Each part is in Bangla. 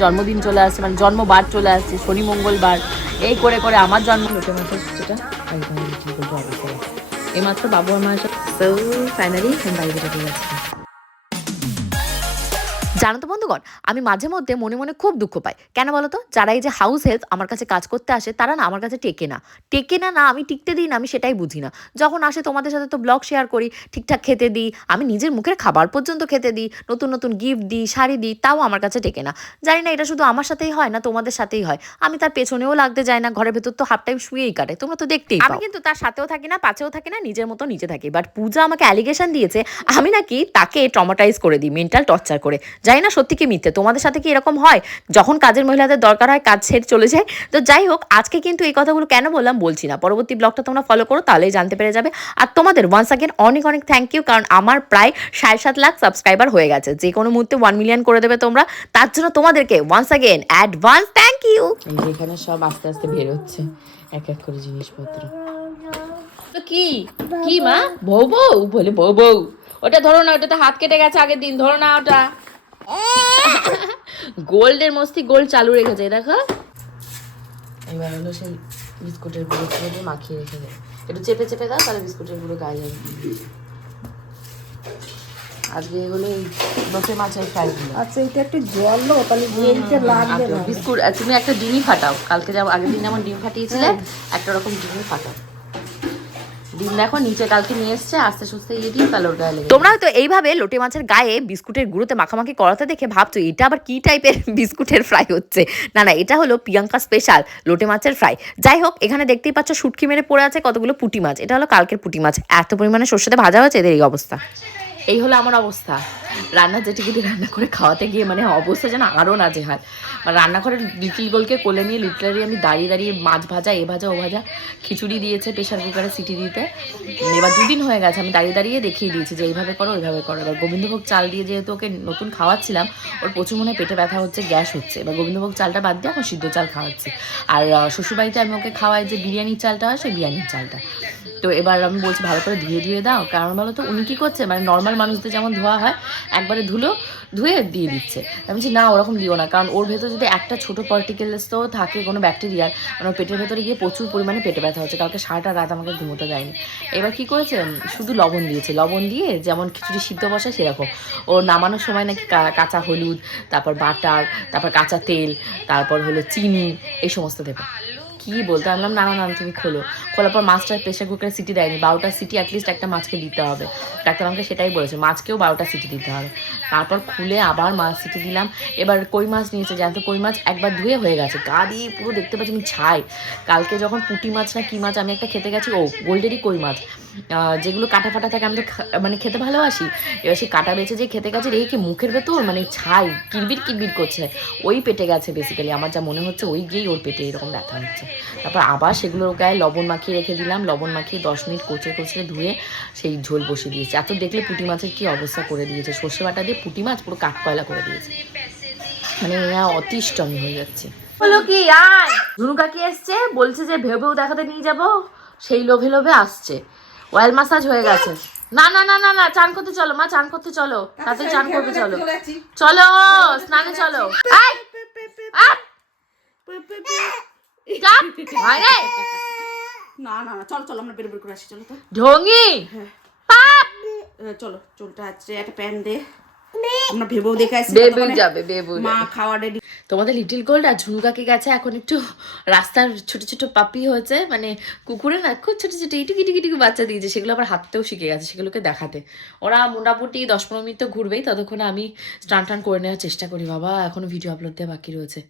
জন্মদিন চলে আসছে মানে জন্মবার চলে আসছে, শনি মঙ্গলবার। এই করে করে আমার জন্ম লোকে মাসের সেটা এইমাত্র বাবু আমার ফাইনালি বাড়ি বেরোতে যাচ্ছি জানো তো বন্ধুগণ আমি মাঝে মধ্যে মনে মনে খুব দুঃখ পাই। কেন বলো তো যারা এই যে হাউস হেল্প আমার কাছে কাজ করতে আসে তারা না আমার কাছে টেকে না। টেকে না না আমি টিকতে দিই না আমি সেটাই বুঝি না। যখন আসে তোমাদের সাথে তো ব্লগ শেয়ার করি ঠিকঠাক খেতে দিই আমি নিজের মুখের খাবার পর্যন্ত খেতে দিই নতুন নতুন গিফট দিই শাড়ি দিই তাও আমার কাছে টেকে না। জানি না এটা শুধু আমার সাথেই হয় না তোমাদের সাথেই হয়। আমি তার পেছনেও লাগতে যাই না ঘরের ভেতর তো হাফ টাইম শুয়েই কাটে তোমরা তো দেখতেই আমি কিন্তু তার সাথেও থাকি না পাশেও থাকি না নিজের মতো নিজে থাকি। বাট পূজা আমাকে অ্যালিগেশন দিয়েছে আমি নাকি তাকে ট্রমাটাইজ করে দিই মেন্টাল টর্চার করে। জানি না সত্যি কি মিথ্যে তোমাদের সাথে কি এরকম হয়? যখন কাজের মহিলাদের দরকার হয় কাজ ছেড়ে চলে যায়। তো যাই হোক আজকে কিন্তু এই কথাগুলো কেন বললাম বলছি না। পরবর্তী ব্লগটা তোমরা ফলো করো তাহলেই জানতে পেরে যাবে। আর তোমাদের ওয়ান্স আগেন অনেক অনেক থ্যাংক ইউ কারণ আমার প্রায় সাড়ে সাত লাখ সাবস্ক্রাইবার হয়ে গেছে। যে কোনো মুহূর্তে ওয়ান মিলিয়ন করে দেবে তোমরা। তার জন্য তোমাদেরকে once again advance thank you এখানে সব আস্তে আস্তে বের হচ্ছে এক এক করে জিনিসপত্র। তো কি? কি মা? বউ বউ? বলে বউ বউ। ওটা ধরো না ওটা তো হাত কেটে গেছে আগের দিন ধরো না ওটা। গোল্ডের মস্তি গোল্ড চালু রেখেছে এই দেখো? এবার হলো সেই বিস্কুটের গুঁড়ো দিয়ে মাখিয়ে রেখে দেয় একটু চেপে চেপে দাও তাহলে বিস্কুটের গুঁড়ো গায়ে লাগবে আজকে হলো এই লোটে মাছের ফ্রাইগুলো আচ্ছা এটা একটু জল দেবো তাহলে গ্রেভিটা লাগবে আচ্ছা, বিস্কুট তুমি একটা ডিমই ফাটাও। কালকে যেমন আগের দিন যেমন ডিম ফাটিয়েছিলে একটা রকম ডিমই ফাটাও। ডিম দেখো নিচে কালকে নিয়ে এসছে আস্তে সুস্তে দিয়ে তাহলে ওর গায়ে লেগে তোমরা হয়তো এইভাবে লোটে মাছের গায়ে বিস্কুটের গুঁড়োতে মাখামাখি করাতে দেখে ভাবছ এটা আবার কি টাইপের বিস্কুটের ফ্রাই হচ্ছে? না না এটা হলো প্রিয়াঙ্কা স্পেশাল লোটে মাছের ফ্রাই। যাই হোক এখানে দেখতেই পাচ্ছ শুটকি মেরে পড়ে আছে কতগুলো পুটি মাছ। এটা হলো কালকের পুটি মাছ। এত পরিমাণে সর্ষেতে ভাজা হয়েছে এদের এই অবস্থা। এই হলো আমার অবস্থা। রান্নার যেটুকুটি রান্না করে খাওয়াতে গিয়ে মানে অবস্থা যেন আরও নাজেহাল। মানে রান্নাঘরে লিটল গোলকে কোলে নিয়ে লিটারি আমি দাঁড়িয়ে দাঁড়িয়ে মাছ ভাজা, এ ভাজা, ও ভাজা, খিচুড়ি দিয়েছে প্রেশার কুকারে সিটি দিতে। এবার দুদিন হয়ে গেছে, আমি দাঁড়িয়ে দাঁড়িয়ে দেখিয়ে দিয়েছি যে এইভাবে করো, ওইভাবে করো। এবার গোবিন্দভোগ চাল দিয়ে যেহেতু ওকে নতুন খাওয়াচ্ছিলাম, ওর প্রচুর মনে হয় পেটে ব্যথা হচ্ছে, গ্যাস হচ্ছে। এবার গোবিন্দভোগ চালটা বাদ দিয়ে এখন সিদ্ধ চাল খাওয়াচ্ছি। আর শ্বশুরবাড়িতে আমি ওকে খাওয়াই যে বিরিয়ানির চালটা হয় সেই বিরিয়ানির চালটা। তো এবার আমি বলছি ভালো করে ধুয়ে ধুয়ে দাও। কারণ বলো তো, উনি কী করছে? মানে নর্মাল মানুষদের যেমন ধোয়া হয় একবারে ধুলো ধুয়ে দিয়ে দিচ্ছে। আমি বলছি, না, ওরকম দিও না। কারণ ওর ভেতর যদি একটা ছোটো পার্টিকেলস তো থাকে, কোনো ব্যাকটেরিয়ার মানে পেটের ভেতরে গিয়ে প্রচুর পরিমাণে পেটে ব্যথা হচ্ছে। কালকে সারাটা রাত আমাকে ঘুমোতে দেয়নি। এবার কি করেছে? শুধু লবণ দিয়েছে। লবণ দিয়ে যেমন খিচুড়ি সিদ্ধ বসা, সেরকম। ও নামানোর সময় নাকি কাঁচা হলুদ, তারপর বাটার, তারপর কাঁচা তেল, তারপর হলো চিনি, এই সমস্ত দেবে। কি বলতো? আমি বললাম, না না না তুমি খোলো। খোলার পর মাছটা প্রেশার কুকারে সিটি দেয়নি। বারোটা সিটি অ্যাটলিস্ট একটা মাছকে দিতে হবে। ডাক্তার আমাকে সেটাই বলেছে, মাছকেও বারোটা সিটি দিতে হবে। তারপর খুলে আবার মাছ সিটি দিলাম। এবার কই মাছ নিয়েছে জানতো কই মাছ একবার ধুয়ে হয়ে গেছে। গা দিয়ে পুরো দেখতে পাচ্ছি আমি ছাই। কালকে যখন পুটি মাছ না কী মাছ আমি একটা খেতে গেছি, ও, গোল্ডেরই কই মাছ। যেগুলো কাটা ফাটা থাকে আমি মানে খেতে ভালোবাসি। এবার সেই কাটা বেছে যে খেতে গেছে রেখে মুখের ভেতর মানে ছাই, কিরবির কিরবির করছে। ওই পেটে গেছে বেসিক্যালি আমার যা মনে হচ্ছে, ওই গিয়েই ওর পেটে এরকম ব্যথা হচ্ছে। তারপর আবার সেগুলোর গায়ে লবণ মাখিয়ে রেখে দিলাম। লবণ মাখিয়ে দশ মিনিট কচে কচে ধুয়ে সেই ঝোল বসিয়ে দিয়েছে। এত দেখলে পুঁটি মাছের কি অবস্থা করে দিয়েছে। সর্ষে বাটা দিয়ে পুঁটি মাছ পুরো কাঠকয়লা করে দিয়েছে। মানে অতিষ্ঠ আমি হয়ে যাচ্ছে। বলো কি, আয়। ঝুনু কাকি এসছে? বলছে যে ভেবেও দেখাতে নিয়ে যাব। সেই লোভে লোভে আসছে। অয়েল মাসাজ হয়ে গেছে। না না না না না চান করতে চলো মা চান করতে চলো তাতে চান করতে চলো। চলো স্নানে চলো। না না না চলো চলো আমরা বের বের করে আসি চলো তো। ঢঙ্গি! হ্যাঁ। চলো চুলটা আছে একটা প্যান দে। আমরা ভেবেও দেখে আসি বেবু যাবে বেবুল মা খাওয়া রেডি তোমাদের লিটিল গোল্ড আর ঝুনুকাকে গেছে এখন একটু রাস্তার ছোট ছোট পাপি হয়েছে মানে কুকুরে না খুব ছোট ছোট ইটুকি টিকি ইটুকি বাচ্চা দিয়েছে সেগুলো আবার হাঁটতেও শিখে গেছে সেগুলোকে দেখাতে। ওরা মোটামুটি দশ পনেরো মিনিট তো ঘুরবেই ততক্ষণে আমি স্নান টান করে নেওয়ার চেষ্টা করি বাবা এখনও ভিডিও আপলোড দেওয়া বাকি রয়েছে।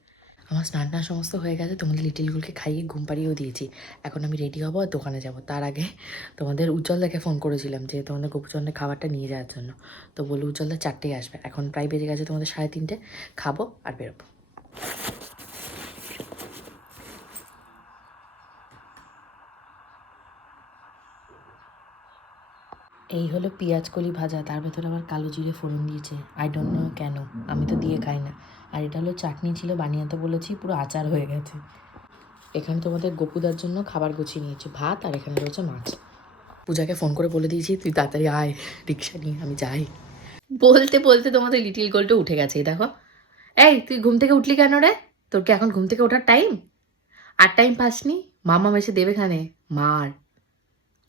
আমার স্নান টান সমস্ত হয়ে গেছে, তোমাদের লিটিল গোলকে খাইয়ে ঘুম পাড়িয়েও দিয়েছি। এখন আমি রেডি হব আর দোকানে যাব। তার আগে তোমাদের উজ্জ্বলদাকে ফোন করেছিলাম যে তোমাদের গোপুচন্দ্রের খাবারটা নিয়ে যাওয়ার জন্য। তো বলল, উজ্জ্বলদা চারটেই আসবে। এখন প্রায় বেজে গেছে তোমাদের সাড়ে তিনটে। খাব আর বেরোবো। এই হলো পেঁয়াজ কলি ভাজা। তার ভেতরে আবার কালো জিরে ফোড়ন দিয়েছে। আই ডোন্ট নো কেন। আমি তো দিয়ে খাই না। আর এটা হলো চাটনি ছিল বানিয়াতে বলেছি, পুরো আচার হয়ে গেছে। এখানে তোমাদের গপুদার জন্য খাবার গুছিয়ে নিয়েছি, ভাত আর এখানে রয়েছে মাছ। পূজাকে ফোন করে বলে দিয়েছি, তুই তাড়াতাড়ি আয়, রিক্সা নিয়ে আমি যাই। বলতে বলতে তোমাদের লিটিল গোলটা উঠে গেছে দেখো। এই, তুই ঘুম থেকে উঠলি কেন রে? তোর কি এখন ঘুম থেকে ওঠার টাইম আর টাইম পাসনি? মামা মেসে দেবে খানে? মার।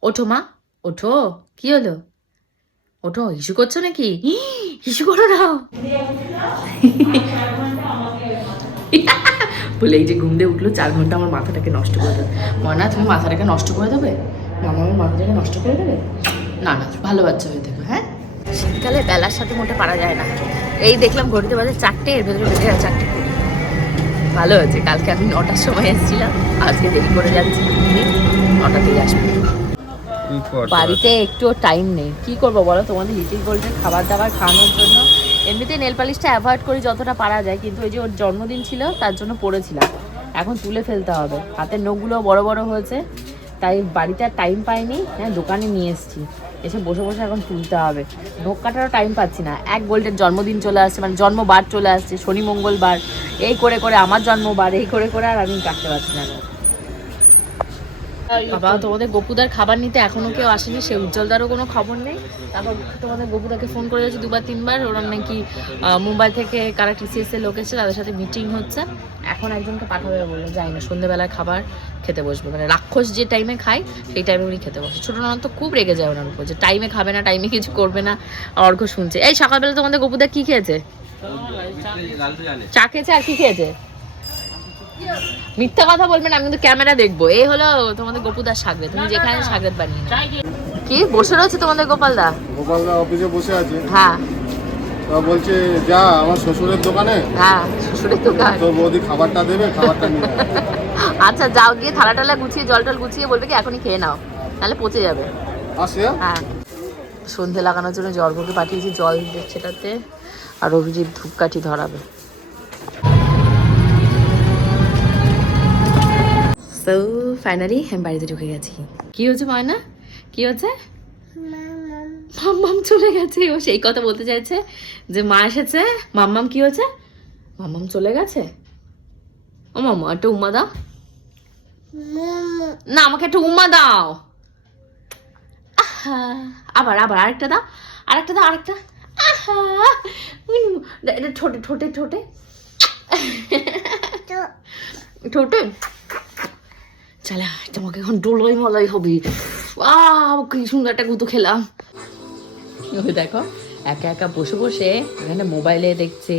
ওঠো মা, ওঠো, কি হলো? ওঠো ইস্যু করছ নাকি? ইস্যু করো না। বলে এই যে ঘুম দিয়ে উঠল, চার ঘণ্টা আমার মাথাটাকে নষ্ট করে দেবে। মনা তুমি মাথাটাকে নষ্ট করে দেবে? মামা আমার মাথাটাকে নষ্ট করে দেবে? না না, ভালো বাচ্চা হয়ে থাকো হ্যাঁ? শীতকালে বেলার সাথে মোটে পারা যায় না। এই দেখলাম ঘড়িতে বাজে চারটে, এর ভেতরে বেজে গেছে চারটে। ভালো হয়েছে, কালকে আমি নটার সময় এসেছিলাম, আজকে দেরি করে যাচ্ছি নটাতেই আসব। কি করছ? বাড়িতে একটুও টাইম নেই। কি করব বলো? তোমাদের লিটিল গোল্ডের খাবার দাবার খাওয়ানোর জন্য এমনিতে নেল পালিশটা অ্যাভয়েড করি যতটা পারা যায়, কিন্তু ওই যে ওর জন্মদিন ছিল, তার জন্য পড়েছিলাম এখন তুলে ফেলতে হবে। হাতের নখগুলো বড় বড় হয়েছে, তাই বাড়িতে আর টাইম পাইনি। হ্যাঁ দোকানে নিয়ে এসেছি। এসে বসে বসে এখন তুলতে হবে। নখ কাটারও টাইম পাচ্ছি না। এক গোল্ডের জন্মদিন চলে আসছে মানে জন্মবার চলে আসছে, শনি মঙ্গলবার। এই করে করে আমার জন্মবার, এই করে করে আর আমি কাটতে পারছি না। বাবা তোমাদের গোপুদার খাবার নিতে এখনও কেউ আসেনি সে উজ্জ্বলদারও কোনো খবর নেই। তারপর তোমাদের গোপুদাকে ফোন করে যাচ্ছে দুবার তিনবার। ওরা নাকি মুম্বাই থেকে কারা টিসিএস এর লোক এসে তাদের সাথে মিটিং হচ্ছে। এখন একজনকে পাঠাবে বলল যাই না সন্ধ্যেবেলায় খাবার খেতে বসবে। মানে রাক্ষস যে টাইমে খায় সেই টাইমে উনি খেতে বসে। ছোটো ননদ তো খুব রেগে যায় ওনার উপর যে টাইমে খাবে না টাইমে কিছু করবে না অর্ঘ শুনছে। এই সকালবেলা তোমাদের গোপুদা কি খেয়েছে। চা খেয়েছে আর কি খেয়েছে? মিথ্যা কথা বলবে না আমি কিন্তু ক্যামেরা দেখব। এই হলো তোমাদের গোপুদার সাগরে তুমি যেখানে সাগরেত বানিয়ে কি? বসে রয়েছে তোমাদের গোপালদা গোপালদা অফিসে বসে আছে। হ্যাঁ। বলছে যা আমার শ্বশুরের দোকানে? হ্যাঁ শ্বশুরের দোকান। তোর বৌদি খাবারটা দেবে খাবারটা নিয়ে আচ্ছা যাও গিয়ে থালা টালা গুছিয়ে জল টল গুছিয়ে বলবে কি এখনই খেয়ে নাও। তাহলে পচে যাবে। আসি হ্যাঁ? সন্ধে লাগানোর জন্য জলভোগে পাঠিয়েছি জল সেটাতে। আর অভিজিৎ ধূপকাঠি ধরাবে। সো ফাইনালি আমি বাড়িতে ঢুকে গেছি। কি হচ্ছে ময়না? কি হচ্ছে মাম্মাম চলে গেছে। ও সেই কথা বলতে চাইছে যে, মা এসেছে। মাম্মাম কি হয়েছে? মাম্মাম চলে গেছে? ও মাম্মা, একটা উম্মা দাও। না, আমাকে একটা উম্মা দাও। আবার আবার আরেকটা দাও। আরেকটা দাও, আরেকটা। ঠোঁটে ঠোঁটে ঠোঁটে। ঠোঁটে? চালা, তোমাকে এখন ডোলই মলাই হবে। আহ কি সুন্দর একটা গুতো খেলাম। দেখো, একা একা বসে বসে এখানে মোবাইলে দেখছে,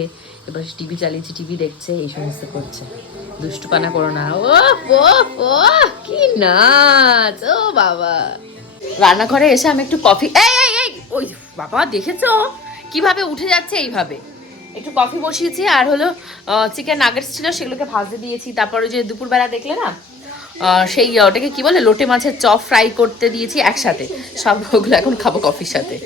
এবার টিভি চালিয়েছে, টিভি দেখছে, এই সমস্ত করছে। দুষ্টুপানা করো না। ও ও কি নাচ, ও বাবা। রান্নাঘরে এসে আমি একটু কফি, এই এই এই, ওই বাবা, দেখেছ? কীভাবে উঠে যাচ্ছে এইভাবে? একটু কফি বসিয়েছি, আর হলো চিকেন নাগেটস ছিল, সেগুলোকে ভাজতে দিয়েছি। তারপরে যে দুপুরবেলা দেখলে না সেই ওটাকে কি বলে? লোটে মাছের চপ ফ্রাই করতে দিয়েছি একসাথে। সব ওগুলো এখন খাব কফির সাথে।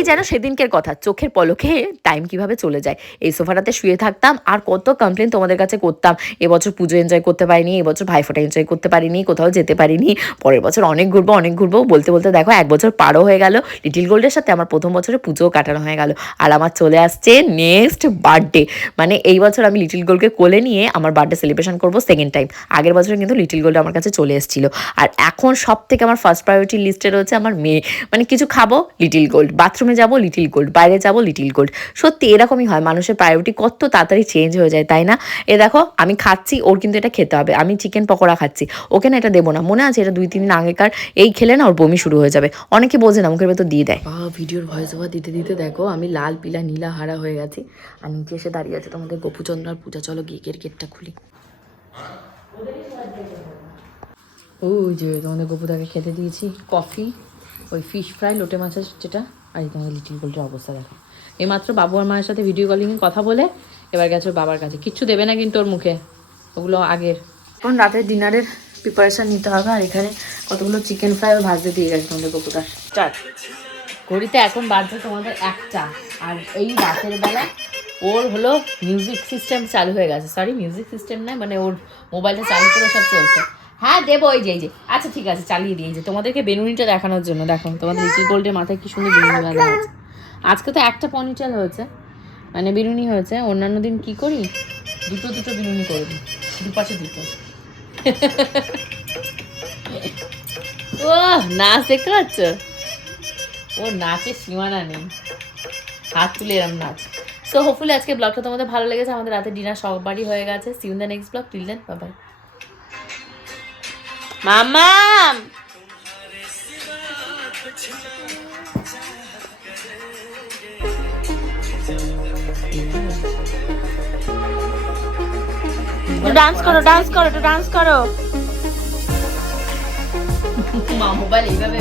এই যেন সেদিনকের কথা, চোখের পলকে টাইম কীভাবে চলে যায়। এই সোফাটাতে শুয়ে থাকতাম, আর কত কমপ্লেন তোমাদের কাছে করতাম। এবছর পুজো এনজয় করতে পারিনি, এবছর ভাইফোঁটা এনজয় করতে পারিনি, কোথাও যেতে পারিনি। পরের বছর অনেক ঘুরবো অনেক ঘুরবো। বলতে বলতে দেখো, এক বছর পারও হয়ে গেল। লিটিল গোল্ডের সাথে আমার প্রথম বছরে পুজোও কাটানো হয়ে গেল। আর আমার চলে আসছে নেক্সট বার্থডে মানে এই বছর আমি লিটিল গোল্ডকে কোলে নিয়ে আমার বার্থডে সেলিব্রেশন করব সেকেন্ড টাইম আগের বছর কিন্তু লিটিল গোল্ড আমার কাছে চলে এসেছিল। আর এখন সব থেকে আমার ফার্স্ট প্রায়োরিটি লিস্টে রয়েছে আমার মেয়ে। মানে কিছু খাব লিটিল গোল্ড বাথরুমে যাব লিটিল গোল্ড বাইরে যাব লিটিল গোল্ড সত্যি এরকমই হয়, মানুষের প্রায়োরিটি কত তাড়াতাড়ি চেঞ্জ হয়ে যায়, তাই না? এ দেখো, আমি খাচ্ছি, ওর কিন্তু এটা খেতে হবে। আমি চিকেন পকোড়া খাচ্ছি, ওকে না এটা দেবো না। মনে আছে এটা দুই তিন দিন আগেকার এই খেলে না ওর বমি শুরু হয়ে যাবে। অনেকে বোঝে না, মুখের ভেতর দিয়ে দেয়। ভিডিওর ভয়েস ওভার দিতে দিতে দেখো, আমি লাল, পিলা, নীলা, হারা হয়ে গেছি। আর নিচে এসে দাঁড়িয়ে আছে তোমাদের গোপুচন্দ্র আর পূজা। চলো গিয়ে গেট গেটটা খুলি। ওই যে তোমাদের গপুদাকে খেতে দিয়েছি কফি ওই ফিশ ফ্রাই লোটে মাছের যেটা। আর এই তোমাদের লিটিল গোল্ডের অবস্থা দেখো। এইমাত্র বাবু আর মায়ের সাথে ভিডিও কলিংয়ে কথা বলে এবার গেছে ওর বাবার কাছে। কিচ্ছু দেবে না কিন্তু ওর মুখে। ওগুলো আগের। এখন রাতের ডিনারের প্রিপারেশন নিতে হবে আর এখানে কতগুলো চিকেন ফ্রাই ভাজতে দিয়ে গেছে তোমাদের গপুদার চার ঘড়িতে এখন বাজছে তোমাদের একটা। আর এই রাতের বেলা ওর হলো মিউজিক সিস্টেম চালু হয়ে গেছে। সরি মিউজিক সিস্টেম না মানে ওর মোবাইলটা চালু করে সব চলছে। হ্যাঁ দেবো এই যে এই যে। আচ্ছা ঠিক আছে চালিয়ে দিয়ে যে তোমাদেরকে বেনুনিটা দেখানোর জন্য। দেখো তোমাদের লিচু গোল্ডের মাথায় কি সুন্দর বেনুনি বাঁধা আছে। আজকে তো একটা পনিটেল হয়েছে মানে বেনুনি হয়েছে। অন্যান্য দিন কি করি? দুটো দুটো বেনুনি করে দিই। দুপাশে দুটো। ও নাচ দেখতে পাচ্ছ? ও নাচের সীমানা নেই। হাত তুলে এরম নাচ। সো হোপফুলি আজকে ব্লগটা তোমাদের ভালো লেগেছে। আমাদের রাতে ডিনার সবারই হয়ে গেছে। See you in the next blog till then Babai Mamam dance করো ডান্স করো একটু ডান্স করো। মা মোবাইল এইভাবে